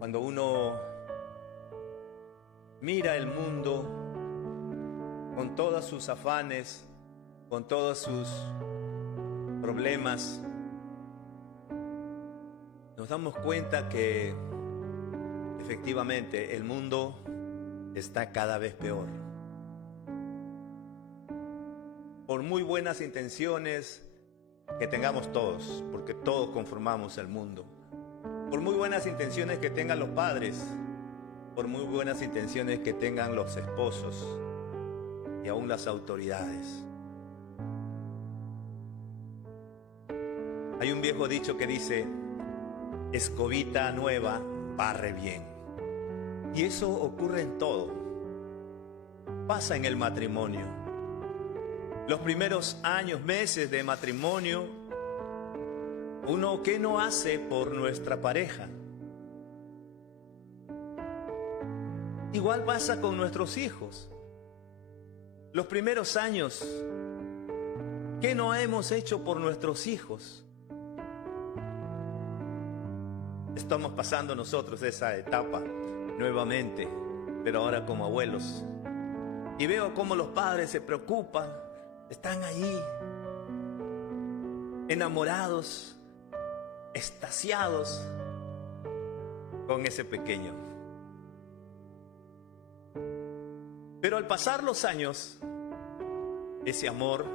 Cuando uno mira el mundo con todos sus afanes, con todos sus problemas, nos damos cuenta que efectivamente el mundo está cada vez peor. Por muy buenas intenciones que tengamos todos, porque todos conformamos el mundo, por muy buenas intenciones que tengan los padres, por muy buenas intenciones que tengan los esposos y aún las autoridades. Hay un viejo dicho que dice: escobita nueva barre bien. Y eso ocurre en todo. Pasa en el matrimonio. Los primeros años, meses de matrimonio, uno, ¿qué no hace por nuestra pareja? Igual pasa con nuestros hijos. Los primeros años, ¿qué no hemos hecho por nuestros hijos? Estamos pasando nosotros esa etapa nuevamente, pero ahora como abuelos. Y veo cómo los padres se preocupan, están ahí, enamorados, extasiados con ese pequeño. Pero al pasar los años, ese amor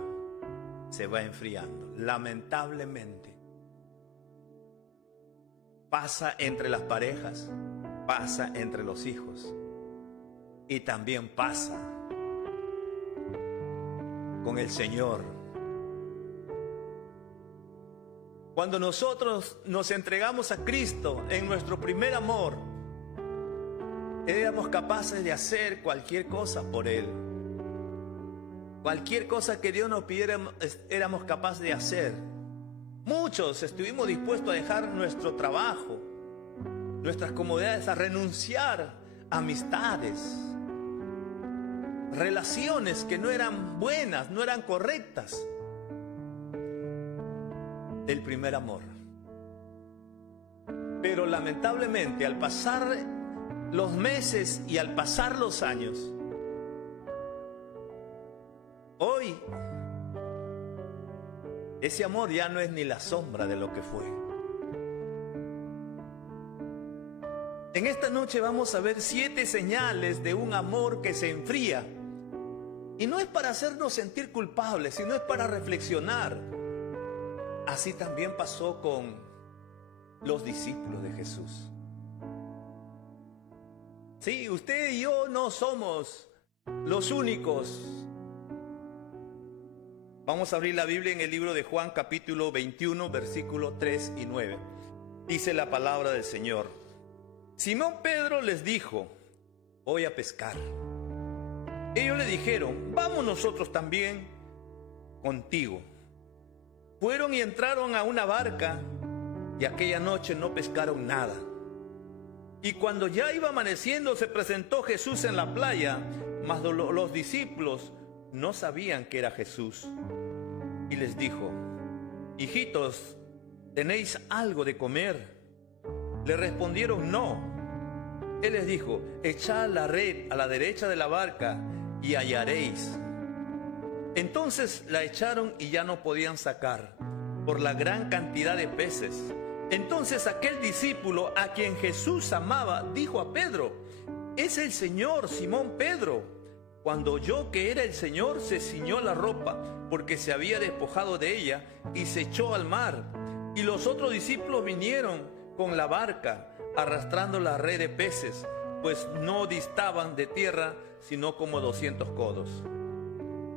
se va enfriando, lamentablemente. Pasa entre las parejas, pasa entre los hijos y también pasa con el Señor. Cuando nosotros nos entregamos a Cristo en nuestro primer amor, éramos capaces de hacer cualquier cosa por Él. Cualquier cosa que Dios nos pidiera, éramos capaces de hacer. Muchos estuvimos dispuestos a dejar nuestro trabajo, nuestras comodidades, a renunciar a amistades, relaciones que no eran buenas, no eran correctas, del primer amor. Pero lamentablemente, al pasar los meses y al pasar los años, hoy ese amor ya no es ni la sombra de lo que fue. En esta noche vamos a ver 7 señales de un amor que se enfría. Y no es para hacernos sentir culpables, sino es para reflexionar. Así también pasó con los discípulos de Jesús. Sí, usted y yo no somos los únicos. Vamos a abrir la Biblia en el libro de Juan, capítulo 21, versículos 3 y 9. Dice la palabra del Señor: Simón Pedro les dijo: voy a pescar. Ellos le dijeron: vamos nosotros también contigo. Fueron y entraron a una barca, y aquella noche no pescaron nada. Y cuando ya iba amaneciendo, se presentó Jesús en la playa, mas los discípulos no sabían que era Jesús. Y les dijo: hijitos, ¿tenéis algo de comer? Le respondieron: no. Él les dijo: echad la red a la derecha de la barca y hallaréis. Entonces la echaron y ya no podían sacar, por la gran cantidad de peces. Entonces aquel discípulo a quien Jesús amaba dijo a Pedro: es el Señor, Simón Pedro. Cuando oyó que era el Señor, se ciñó la ropa, porque se había despojado de ella, y se echó al mar. Y los otros discípulos vinieron con la barca, arrastrando la red de peces, pues no distaban de tierra, sino como 200 codos.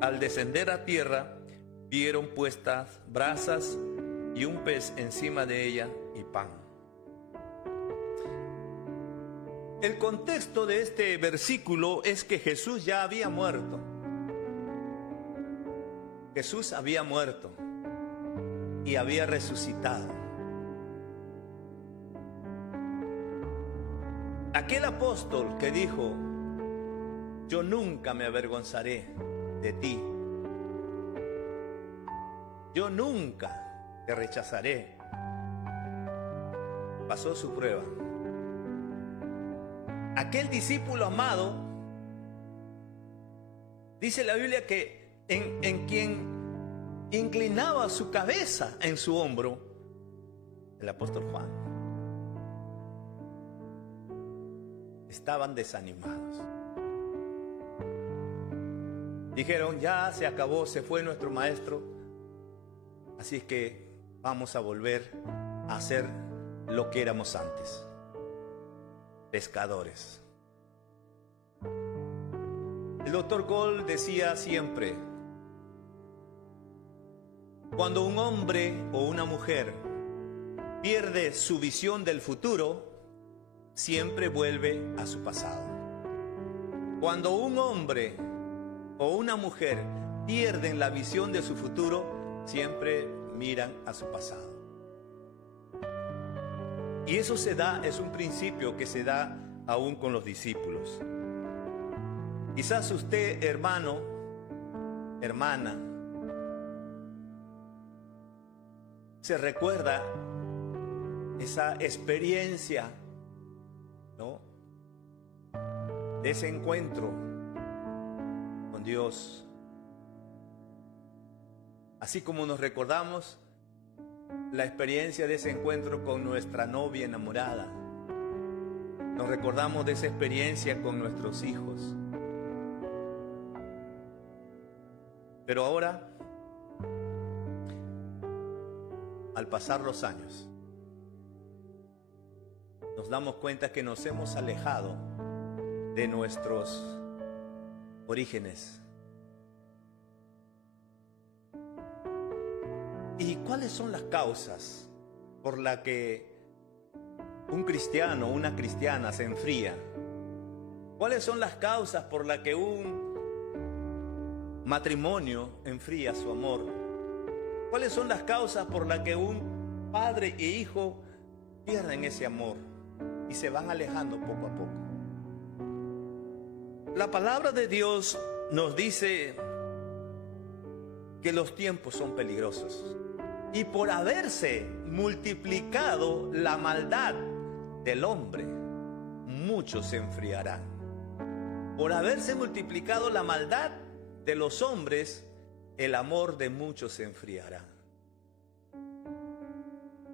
Al descender a tierra, vieron puestas brasas y un pez encima de ella y pan. El contexto de este versículo es que Jesús ya había muerto. Jesús había muerto y había resucitado. Aquel apóstol que dijo: yo nunca me avergonzaré de ti, yo nunca te rechazaré, pasó su prueba. aquel discípulo amado, dice la Biblia que en quien inclinaba su cabeza en su hombro, el apóstol Juan, estaban desanimados. Dijeron, ya se acabó, se fue nuestro maestro, así es que vamos a volver a hacer lo que éramos antes, pescadores. El doctor Cole decía siempre, cuando un hombre o una mujer pierde su visión del futuro, siempre vuelve a su pasado. Cuando un hombre o una mujer pierden la visión de su futuro, siempre miran a su pasado. Y eso se da, es un principio que se da aún con los discípulos. Quizás usted, hermano, hermana, se recuerda esa experiencia, ¿no?, de ese encuentro con Dios. Así como nos recordamos la experiencia de ese encuentro con nuestra novia enamorada, nos recordamos de esa experiencia con nuestros hijos. Pero ahora, al pasar los años, nos damos cuenta que nos hemos alejado de nuestros orígenes. ¿Y cuáles son las causas por las que un cristiano o una cristiana se enfría? ¿Cuáles son las causas por las que un matrimonio enfría su amor? ¿Cuáles son las causas por las que un padre e hijo pierden ese amor y se van alejando poco a poco? La palabra de Dios nos dice que los tiempos son peligrosos y por haberse multiplicado la maldad del hombre, muchos se enfriarán. Por haberse multiplicado la maldad de los hombres, el amor de muchos se enfriará.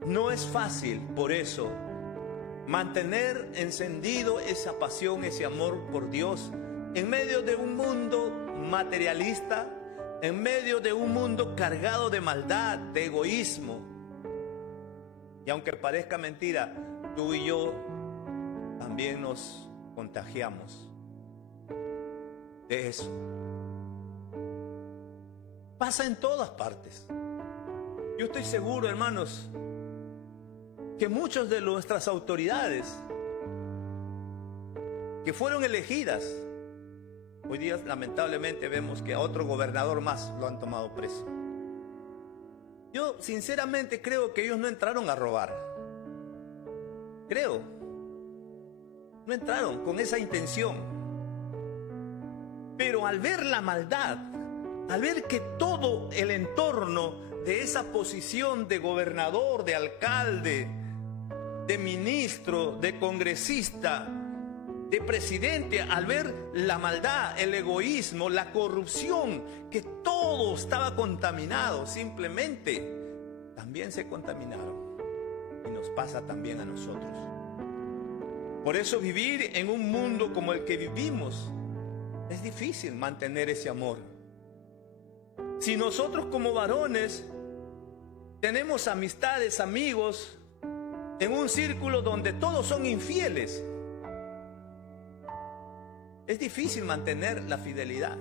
No es fácil, por eso, mantener encendido esa pasión, ese amor por Dios, en medio de un mundo materialista, en medio de un mundo cargado de maldad, de egoísmo. Y aunque parezca mentira, tú y yo también nos contagiamos de eso. Pasa en todas partes. Yo estoy seguro, hermanos, que muchas de nuestras autoridades que fueron elegidas, hoy día lamentablemente vemos que a otro gobernador más lo han tomado preso. Yo sinceramente creo que ellos no entraron a robar. Creo. No entraron con esa intención. Pero al ver la maldad, al ver que todo el entorno de esa posición de gobernador, de alcalde, de ministro, de congresista, de presidente, al ver la maldad, el egoísmo, la corrupción, que todo estaba contaminado, simplemente también se contaminaron. Y nos pasa también a nosotros. Por eso vivir en un mundo como el que vivimos es difícil mantener ese amor. Si nosotros como varones tenemos amistades, amigos, en un círculo donde todos son infieles, es difícil mantener la fidelidad.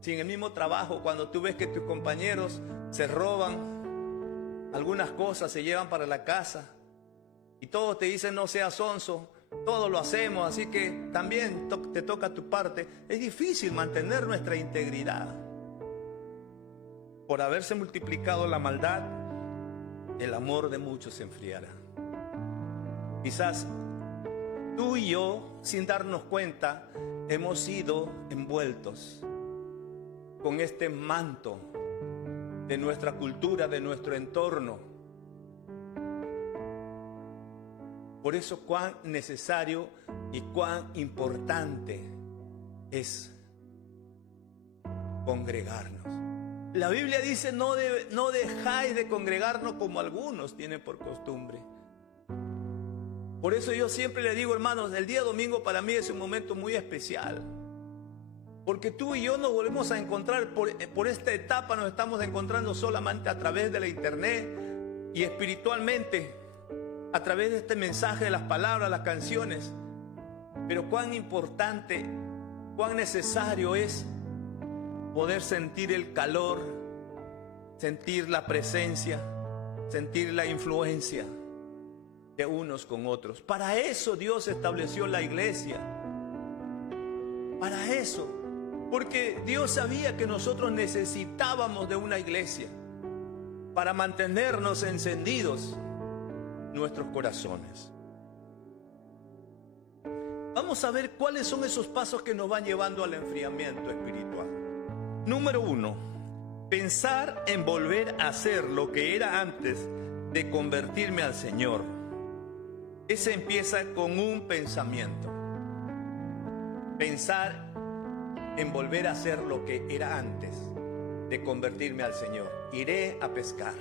Si en el mismo trabajo, cuando tú ves que tus compañeros se roban algunas cosas, se llevan para la casa, y todos te dicen no seas sonso, todos lo hacemos, así que también te toca tu parte, es difícil mantener nuestra integridad. Por haberse multiplicado la maldad, el amor de muchos se enfriará. Quizás tú y yo, sin darnos cuenta, hemos sido envueltos con este manto de nuestra cultura, de nuestro entorno. Por eso cuán necesario y cuán importante es congregarnos. La Biblia dice, no dejáis de congregarnos como algunos tienen por costumbre. Por eso yo siempre le digo, hermanos, el día domingo para mí es un momento muy especial. Porque tú y yo nos volvemos a encontrar, por esta etapa nos estamos encontrando solamente a través de la internet y espiritualmente, a través de este mensaje de las palabras, las canciones. Pero cuán importante, cuán necesario es poder sentir el calor, sentir la presencia, sentir la influencia de unos con otros. Para eso Dios estableció la iglesia. Para eso. Porque Dios sabía que nosotros necesitábamos de una iglesia para mantenernos encendidos nuestros corazones. Vamos a ver cuáles son esos pasos que nos van llevando al enfriamiento espiritual. Número 1, pensar en volver a hacer lo que era antes de convertirme al Señor. Ese empieza con un pensamiento. Pensar en volver a hacer lo que era antes de convertirme al Señor. Iré a pescar.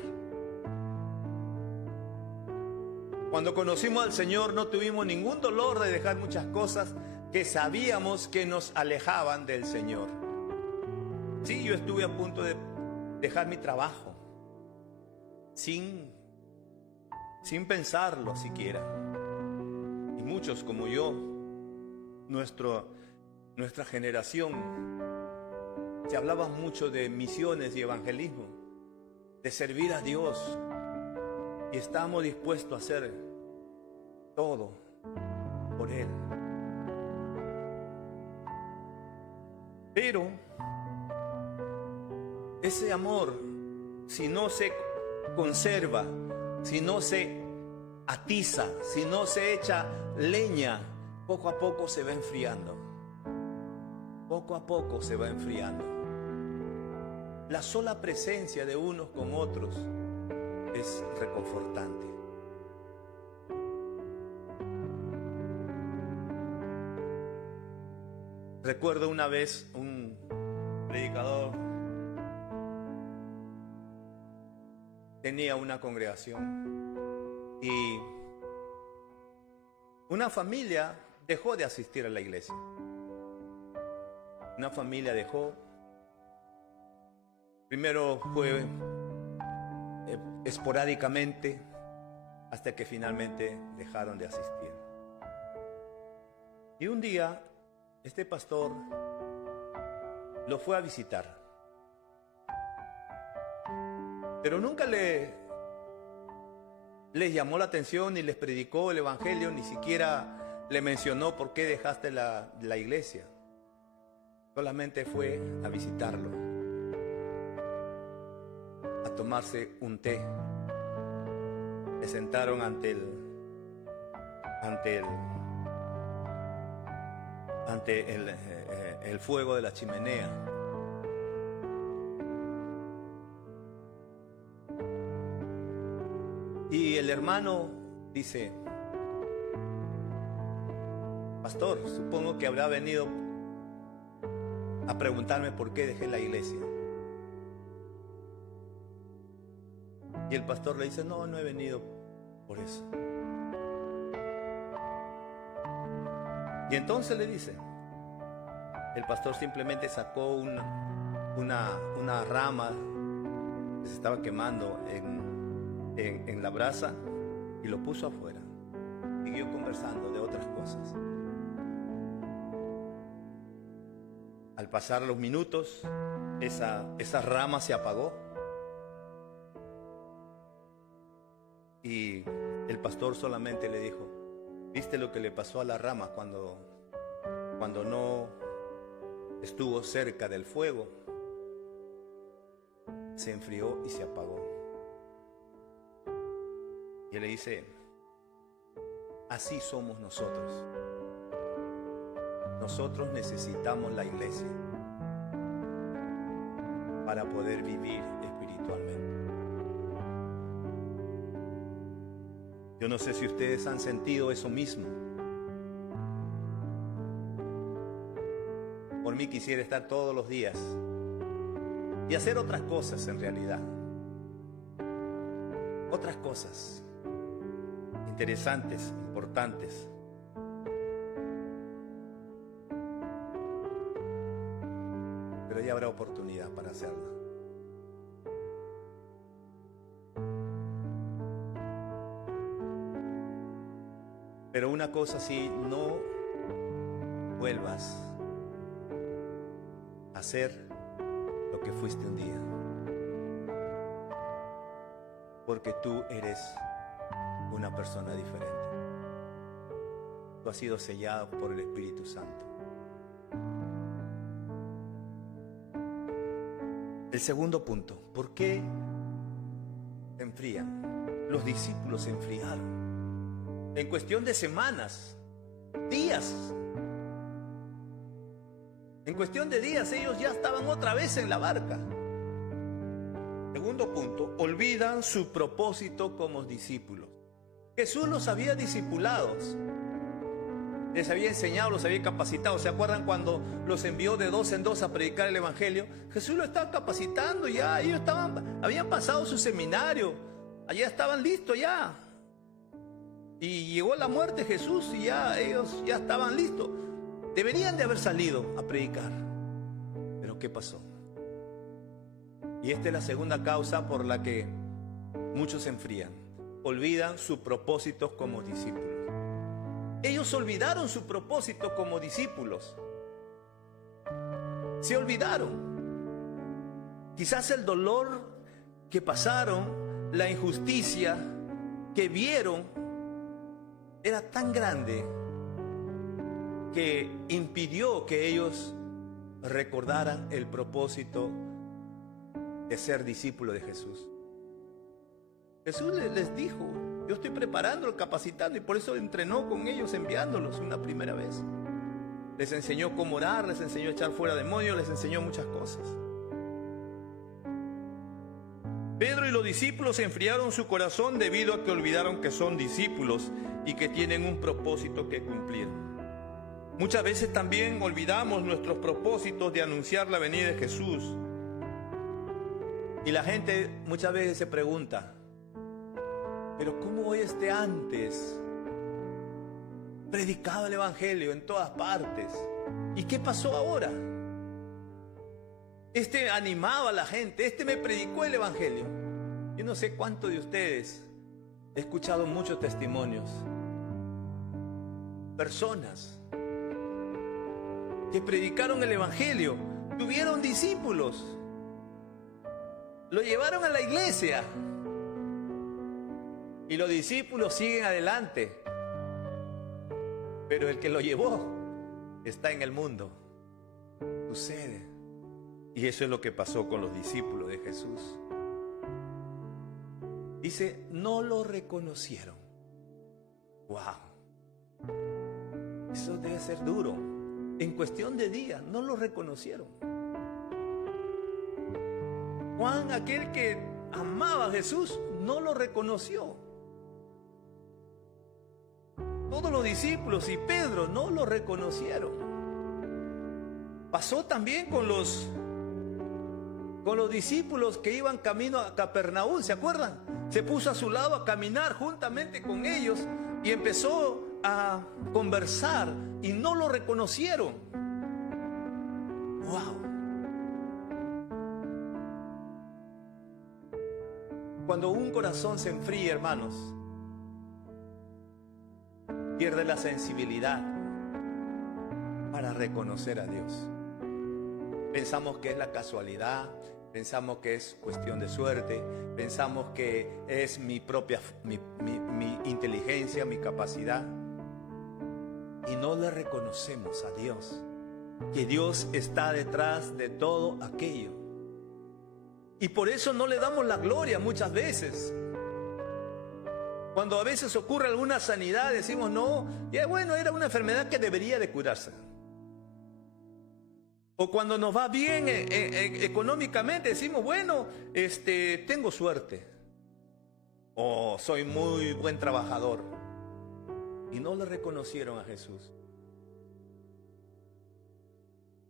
Cuando conocimos al Señor no tuvimos ningún dolor de dejar muchas cosas que sabíamos que nos alejaban del Señor. Sí, yo estuve a punto de dejar mi trabajo sin pensarlo siquiera. Y muchos como yo, nuestra generación, se hablaba mucho de misiones y evangelismo, de servir a Dios, y estábamos dispuestos a hacer todo por Él. Pero ese amor, si no se conserva, si no se atiza, si no se echa leña, poco a poco se va enfriando. Poco a poco se va enfriando. La sola presencia de unos con otros es reconfortante. Recuerdo una vez un predicador tenía una congregación y una familia dejó de asistir a la iglesia. Una familia dejó. Primero fue esporádicamente hasta que finalmente dejaron de asistir. Y un día este pastor lo fue a visitar, pero nunca les llamó la atención, ni les predicó el evangelio, ni siquiera le mencionó por qué dejaste la iglesia. Solamente fue a visitarlo, a tomarse un té. Se sentaron ante el fuego de la chimenea. Y el hermano dice: pastor, supongo que habrá venido a preguntarme por qué dejé la iglesia. Y el pastor le dice: no he venido por eso. Y entonces le dice, el pastor simplemente sacó una rama que se estaba quemando en la brasa y lo puso afuera. Siguió conversando de otras cosas. Al pasar los minutos, esa rama se apagó y el pastor solamente le dijo: ¿viste lo que le pasó a la rama cuando no estuvo cerca del fuego? Se enfrió y se apagó. Y él le dice: así somos nosotros. Nosotros necesitamos la iglesia para poder vivir espiritualmente. Yo no sé si ustedes han sentido eso mismo. Por mí quisiera estar todos los días y hacer otras cosas en realidad. Otras cosas interesantes, importantes. Pero ya habrá oportunidad para hacerlo. Pero una cosa sí, no vuelvas a hacer lo que fuiste un día. Porque tú eres una persona diferente. Tú has sido sellado por el Espíritu Santo. El segundo punto, ¿por qué se enfrían? Los discípulos se enfriaron. En cuestión de semanas, días. En cuestión de días ellos ya estaban otra vez en la barca. Segundo punto, olvidan su propósito como discípulos. Jesús los había discipulado, les había enseñado, los había capacitado. ¿Se acuerdan cuando los envió de 2 en 2 a predicar el Evangelio? Jesús los estaba capacitando ya, ellos habían pasado su seminario, allá estaban listos ya. Y llegó la muerte de Jesús y ya ellos ya estaban listos. Deberían de haber salido a predicar. Pero ¿qué pasó? Y esta es la segunda causa por la que muchos se enfrían. Olvidan su propósito como discípulos. Ellos olvidaron su propósito como discípulos. Se olvidaron. Quizás el dolor que pasaron, la injusticia que vieron, era tan grande que impidió que ellos recordaran el propósito de ser discípulo de Jesús. Jesús les dijo, yo estoy preparando, capacitando, y por eso entrenó con ellos enviándolos una primera vez. Les enseñó cómo orar, les enseñó a echar fuera demonios, les enseñó muchas cosas. Pedro y los discípulos enfriaron su corazón debido a que olvidaron que son discípulos y que tienen un propósito que cumplir. Muchas veces también olvidamos nuestros propósitos de anunciar la venida de Jesús. Y la gente muchas veces se pregunta, pero ¿cómo antes predicaba el Evangelio en todas partes? ¿Y qué pasó ahora? Animaba a la gente, me predicó el Evangelio. Yo no sé cuántos de ustedes, he escuchado muchos testimonios. Personas que predicaron el Evangelio, tuvieron discípulos, lo llevaron a la iglesia y los discípulos siguen adelante. Pero el que lo llevó está en el mundo. Sucede. Y eso es lo que pasó con los discípulos de Jesús. Dice, no lo reconocieron. ¡Wow! Eso debe ser duro. En cuestión de días, no lo reconocieron. Juan, aquel que amaba a Jesús, no lo reconoció. Todos los discípulos y Pedro no lo reconocieron. Pasó también con los discípulos que iban camino a Capernaúm, ¿se acuerdan? Se puso a su lado a caminar juntamente con ellos y empezó a conversar y no lo reconocieron. ¡Wow! Cuando un corazón se enfría, hermanos, pierde la sensibilidad para reconocer a Dios. Pensamos que es la casualidad, pensamos que es cuestión de suerte, pensamos que es mi inteligencia, mi capacidad. Y no le reconocemos a Dios, que Dios está detrás de todo aquello. Y por eso no le damos la gloria muchas veces. Cuando a veces ocurre alguna sanidad, decimos no, bueno, era una enfermedad que debería de curarse. O cuando nos va bien económicamente, decimos, bueno, tengo suerte. o soy muy buen trabajador. Y no le reconocieron a Jesús.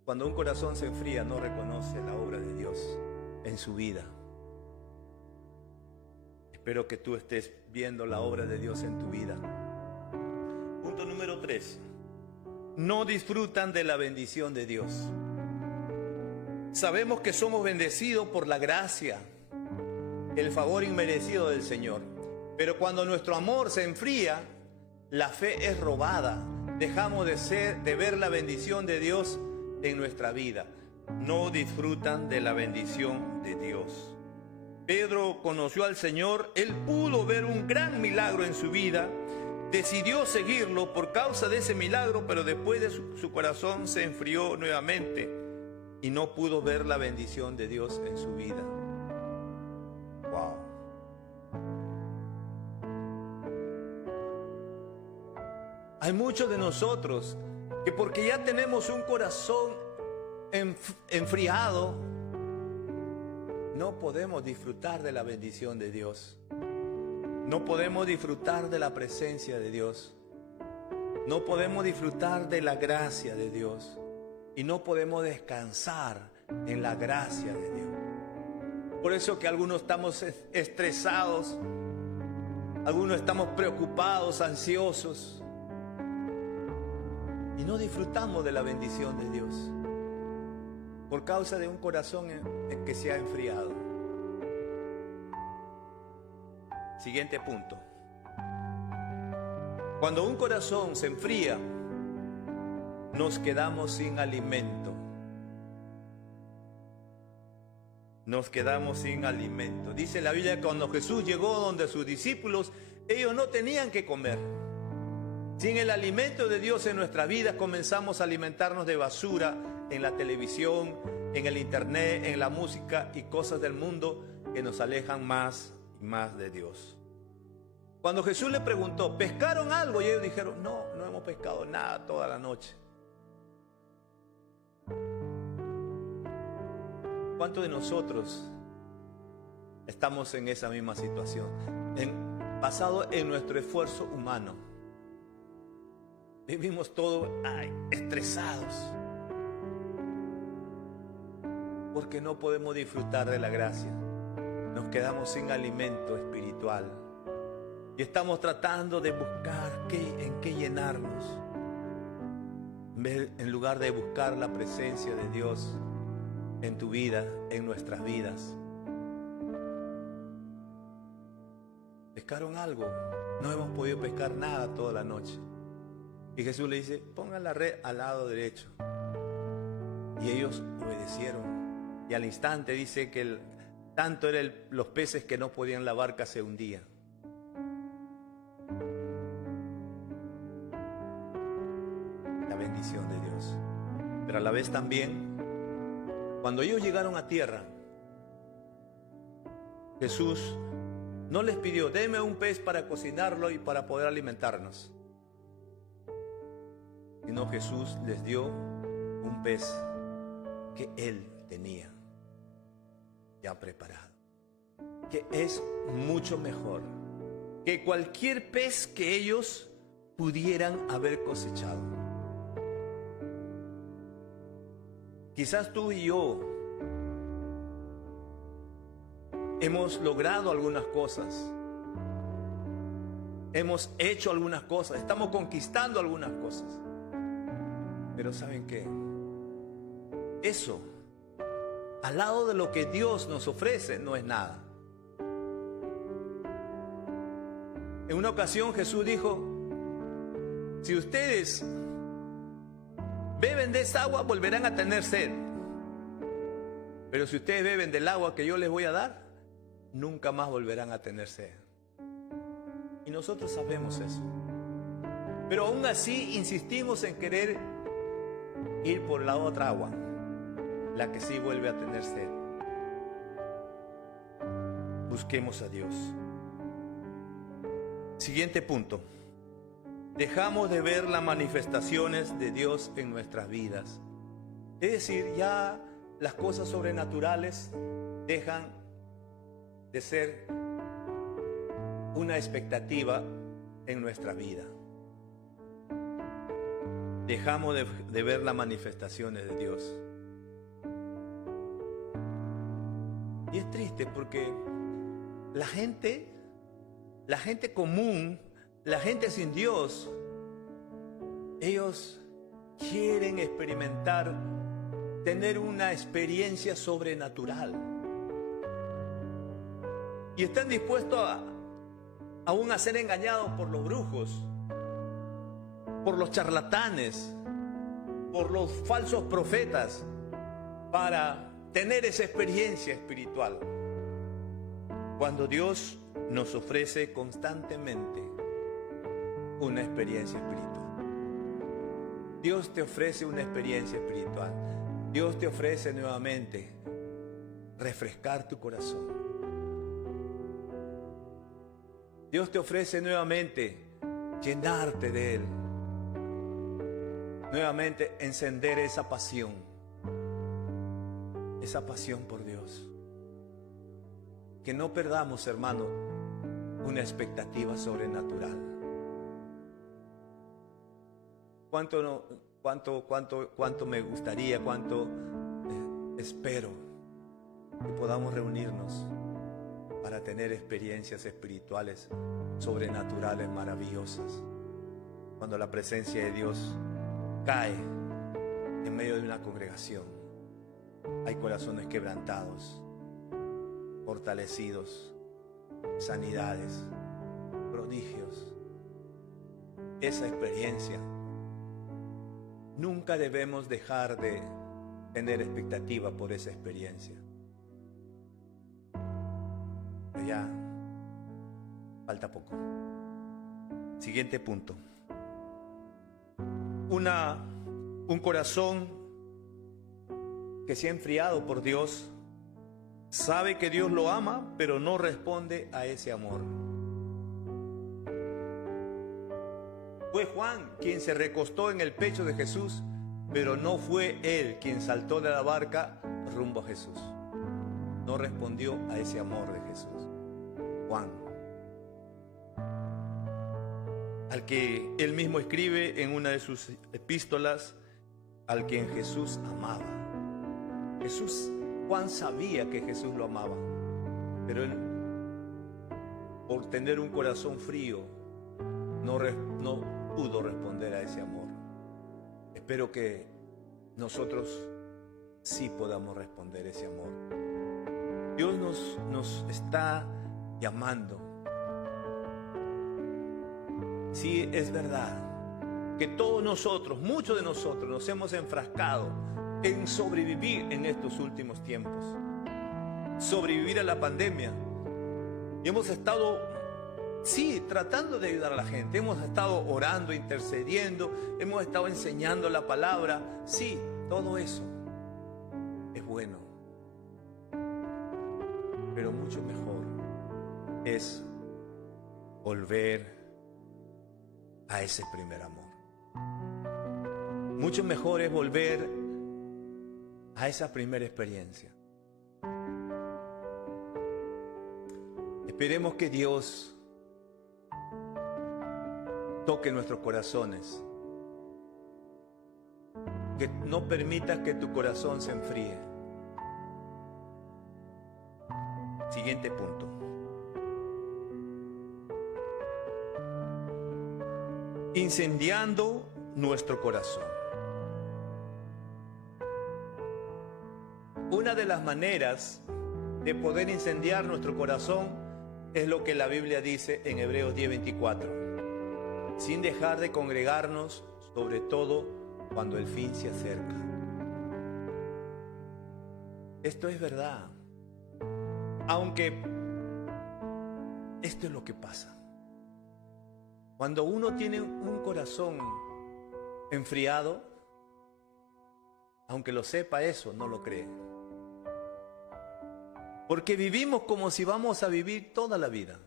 Cuando un corazón se enfría, no reconoce la obra de Dios en su vida. Espero que tú estés viendo la obra de Dios en tu vida. Punto número 3. No disfrutan de la bendición de Dios. Sabemos que somos bendecidos por la gracia, el favor inmerecido del Señor. Pero cuando nuestro amor se enfría, la fe es robada. Dejamos de ver la bendición de Dios en nuestra vida. No disfrutan de la bendición de Dios. Pedro conoció al Señor, él pudo ver un gran milagro en su vida, decidió seguirlo por causa de ese milagro, pero después de su corazón se enfrió nuevamente y no pudo ver la bendición de Dios en su vida. Wow. Hay muchos de nosotros que porque ya tenemos un corazón enfriado, no podemos disfrutar de la bendición de Dios. No podemos disfrutar de la presencia de Dios. No podemos disfrutar de la gracia de Dios. Y no podemos descansar en la gracia de Dios. Por eso que algunos estamos estresados, algunos estamos preocupados, ansiosos. Y no disfrutamos de la bendición de Dios. Por causa de un corazón en que se ha enfriado. Siguiente punto. Cuando un corazón se enfría, nos quedamos sin alimento. Nos quedamos sin alimento. Dice la Biblia que cuando Jesús llegó donde sus discípulos, ellos no tenían que comer. Sin el alimento de Dios en nuestra vida, comenzamos a alimentarnos de basura en la televisión, en el internet, en la música y cosas del mundo que nos alejan más y más de Dios. Cuando Jesús le preguntó, ¿pescaron algo? Y ellos dijeron, no hemos pescado nada toda la noche. ¿Cuántos de nosotros estamos en esa misma situación? Basado en nuestro esfuerzo humano. Vivimos todos estresados. Porque no podemos disfrutar de la gracia. Nos quedamos sin alimento espiritual. Y estamos tratando de buscar en qué llenarnos. En lugar de buscar la presencia de Dios en tu vida, en nuestras vidas. ¿Pescaron algo? No hemos podido pescar nada toda la noche. Y Jesús le dice, pongan la red al lado derecho. Y ellos obedecieron. Y al instante dice que tanto eran los peces que no podían la barca se hundía. La bendición de Dios. Pero a la vez también, cuando ellos llegaron a tierra, Jesús no les pidió, deme un pez para cocinarlo y para poder alimentarnos. Sino Jesús les dio un pez que Él tenía ya preparado, que es mucho mejor que cualquier pez que ellos pudieran haber cosechado. Quizás tú y yo hemos logrado algunas cosas, hemos hecho algunas cosas, estamos conquistando algunas cosas, pero ¿saben qué? Eso, al lado de lo que Dios nos ofrece, no es nada. En una ocasión Jesús dijo, si ustedes beben de esa agua, volverán a tener sed. Pero si ustedes beben del agua que yo les voy a dar, nunca más volverán a tener sed. Y nosotros sabemos eso. Pero aún así insistimos en querer ir por la otra agua, la que sí vuelve a tener sed. Busquemos a Dios. Siguiente punto. Dejamos de ver las manifestaciones de Dios en nuestras vidas. Es decir, ya las cosas sobrenaturales dejan de ser una expectativa en nuestra vida. Dejamos de ver las manifestaciones de Dios. Y es triste porque la gente común, la gente sin Dios, ellos quieren experimentar, tener una experiencia sobrenatural. Y están dispuestos aún a ser engañados por los brujos, por los charlatanes, por los falsos profetas, para tener esa experiencia espiritual. Cuando Dios nos ofrece constantemente una experiencia espiritual. Dios te ofrece una experiencia espiritual. Dios te ofrece nuevamente refrescar tu corazón. Dios te ofrece nuevamente llenarte de Él. Nuevamente encender esa pasión por Dios. Que no perdamos, hermano, una expectativa sobrenatural. Cuánto me gustaría, cuánto espero que podamos reunirnos para tener experiencias espirituales sobrenaturales maravillosas. Cuando la presencia de Dios cae en medio de una congregación, hay corazones quebrantados, fortalecidos, sanidades, prodigios. Esa experiencia, nunca debemos dejar de tener expectativa por esa experiencia. Pero ya falta poco. Siguiente punto. Un corazón que se ha enfriado por Dios, sabe que Dios lo ama, pero no responde a ese amor. Fue Juan quien se recostó en el pecho de Jesús, pero no fue él quien saltó de la barca rumbo a Jesús. No respondió a ese amor de Jesús. Juan, al que él mismo escribe en una de sus epístolas, al quien Jesús amaba. Juan sabía que Jesús lo amaba, pero él, por tener un corazón frío, no pudo responder a ese amor. Espero que nosotros sí podamos responder ese amor. Dios nos está llamando. Sí, es verdad que todos nosotros, muchos de nosotros, nos hemos enfrascado en sobrevivir en estos últimos tiempos, sobrevivir a la pandemia. Y hemos estado, sí, tratando de ayudar a la gente, hemos estado orando, intercediendo, hemos estado enseñando la palabra. Sí, todo eso es bueno, pero mucho mejor es volver a ese primer amor. Mucho mejor es volver a esa primera experiencia. Esperemos que Dios toque nuestros corazones, que no permitas que tu corazón se enfríe. Siguiente punto. Incendiando nuestro corazón. Una de las maneras de poder incendiar nuestro corazón es lo que la Biblia dice en Hebreos 10:24. Sin dejar de congregarnos, sobre todo cuando el fin se acerca. Esto es verdad. Aunque esto es lo que pasa. Cuando uno tiene un corazón enfriado, aunque lo sepa eso, no lo cree. Porque vivimos como si vamos a vivir toda la vida.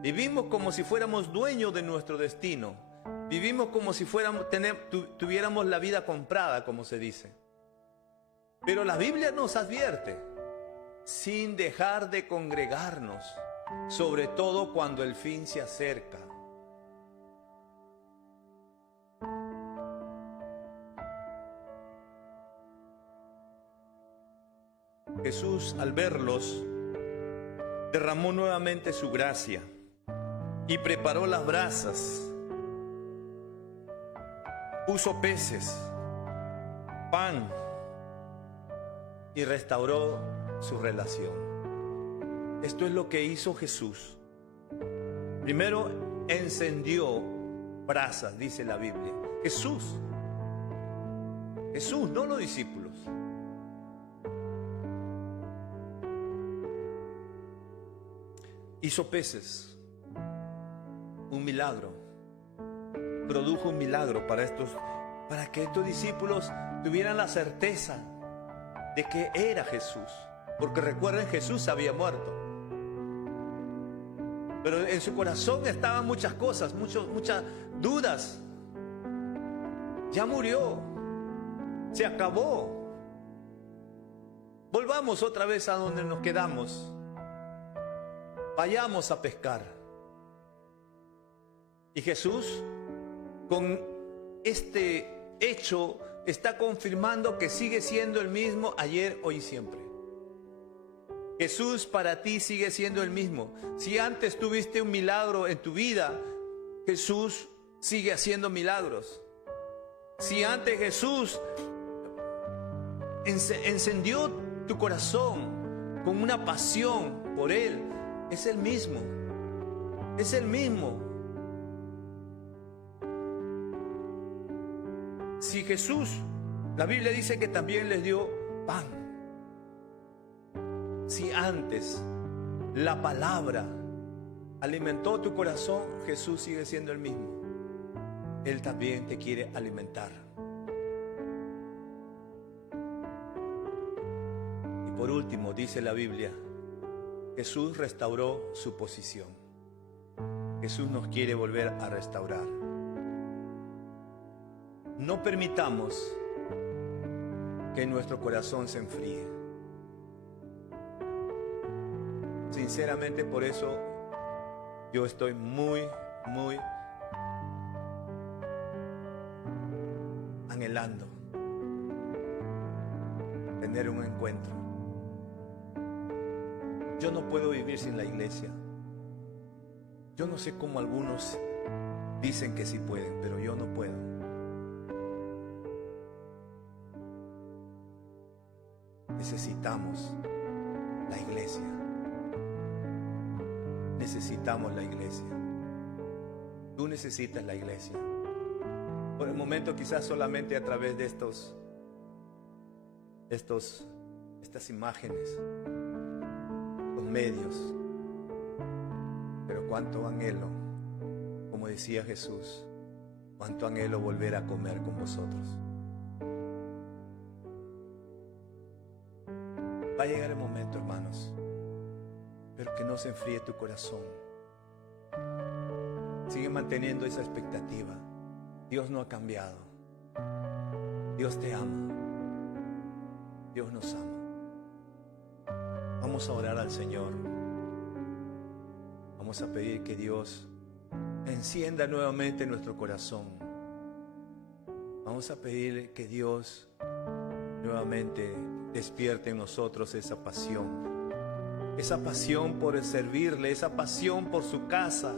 Vivimos como si fuéramos dueños de nuestro destino. Vivimos como si tuviéramos la vida comprada, como se dice. Pero la Biblia nos advierte, sin dejar de congregarnos, sobre todo cuando el fin se acerca. Jesús, al verlos, derramó nuevamente su gracia y preparó las brasas, puso peces, pan y restauró su relación. Esto es lo que hizo Jesús. Primero encendió brasas, dice la Biblia. Jesús, no los discípulos. Hizo peces, un milagro, produjo un milagro para que estos discípulos tuvieran la certeza de que era Jesús. Porque recuerden, Jesús había muerto, pero en su corazón estaban muchas cosas, muchas dudas. Ya murió, se acabó. Volvamos otra vez a donde nos quedamos. Vayamos a pescar. Y Jesús, con este hecho, está confirmando que sigue siendo el mismo ayer, hoy y siempre. Jesús para ti sigue siendo el mismo. Si antes tuviste un milagro en tu vida, Jesús sigue haciendo milagros. Si antes Jesús encendió tu corazón con una pasión por Él, es el mismo. Es el mismo. Si Jesús, la Biblia dice que también les dio pan. Si antes la palabra alimentó tu corazón, Jesús sigue siendo el mismo. Él también te quiere alimentar. Y por último, dice la Biblia, Jesús restauró su posición. Jesús nos quiere volver a restaurar. No permitamos que nuestro corazón se enfríe. Sinceramente, por eso yo estoy muy anhelando tener un encuentro. Yo no puedo vivir sin la iglesia. Yo no sé cómo algunos dicen que sí pueden, pero yo no puedo. Necesitamos la iglesia. Necesitamos la iglesia. Tú necesitas la iglesia. Por el momento, quizás solamente a través de estas imágenes, los medios. Pero cuánto anhelo, como decía Jesús, cuánto anhelo volver a comer con vosotros. Va a llegar el momento, hermanos, pero que no se enfríe tu corazón. Sigue manteniendo esa expectativa. Dios no ha cambiado. Dios te ama. Dios nos ama. Vamos a orar al Señor. Vamos a pedir que Dios encienda nuevamente nuestro corazón. Vamos a pedir que Dios nuevamente despierte en nosotros esa pasión por servirle, esa pasión por su casa.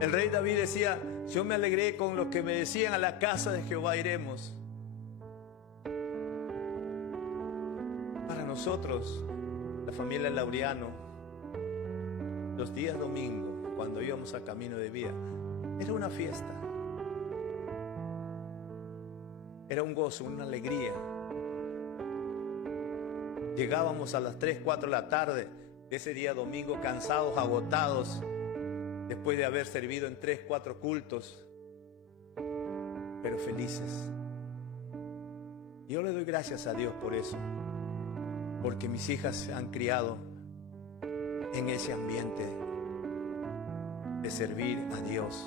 El rey David decía: yo me alegré con lo que me decían, a la casa de Jehová iremos. Para nosotros, la familia Laureano, los días domingos, cuando íbamos a Camino de Vida, era una fiesta, era un gozo, una alegría. Llegábamos a las 3, 4 de la tarde de ese día domingo, cansados, agotados, después de haber servido en 3, 4 cultos, pero felices. Yo le doy gracias a Dios por eso, porque mis hijas se han criado en ese ambiente de servir a Dios.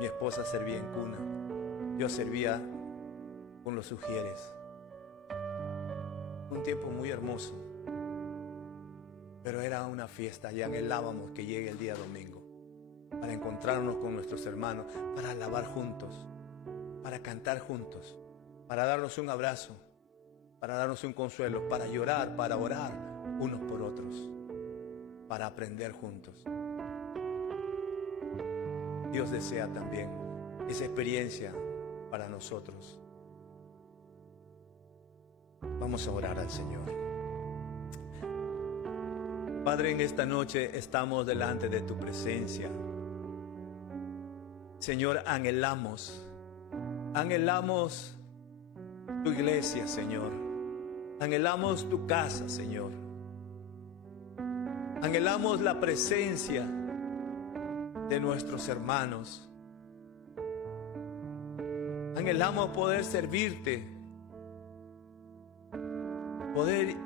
Mi esposa servía en cuna, yo servía con los sugieres. Un tiempo muy hermoso. pero era una fiesta. Ya anhelábamos que llegue el día domingo para encontrarnos con nuestros hermanos, para alabar juntos, para cantar juntos, para darnos un abrazo, para darnos un consuelo, para llorar, para orar unos por otros, para aprender juntos. Dios desea también esa experiencia para nosotros. Vamos a orar al Señor. Padre, en esta noche estamos delante de tu presencia. Señor, anhelamos tu iglesia, Señor. Anhelamos tu casa, Señor. Anhelamos la presencia de nuestros hermanos. Anhelamos poder servirte, poder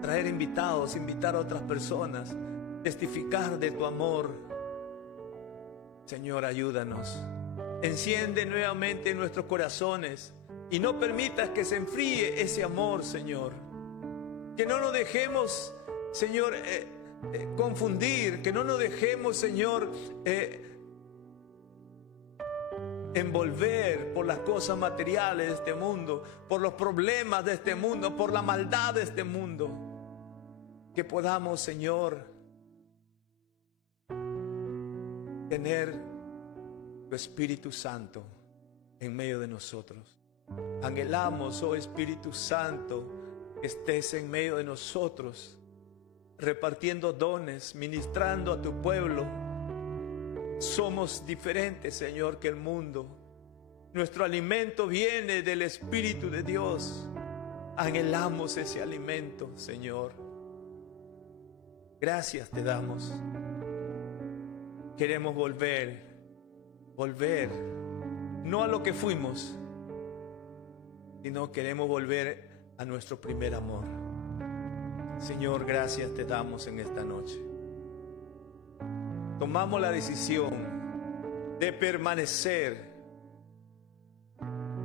traer invitados, invitar a otras personas, testificar de tu amor. Señor, ayúdanos. Enciende nuevamente nuestros corazones y no permitas que se enfríe ese amor, Señor. Que no nos dejemos, Señor, confundir, que no nos dejemos, Señor, envolver por las cosas materiales de este mundo, por los problemas de este mundo, por la maldad de este mundo. Que podamos, Señor, tener tu Espíritu Santo en medio de nosotros. Anhelamos, oh Espíritu Santo, que estés en medio de nosotros, repartiendo dones, ministrando a tu pueblo. Somos diferentes, Señor, que el mundo. Nuestro alimento viene del Espíritu de Dios. Anhelamos ese alimento, Señor. Gracias te damos. Queremos volver, no a lo que fuimos, sino queremos volver a nuestro primer amor. Señor, gracias te damos en esta noche. Tomamos la decisión de permanecer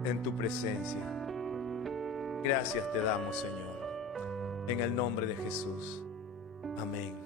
en tu presencia. Gracias te damos, Señor, en el nombre de Jesús. Amén.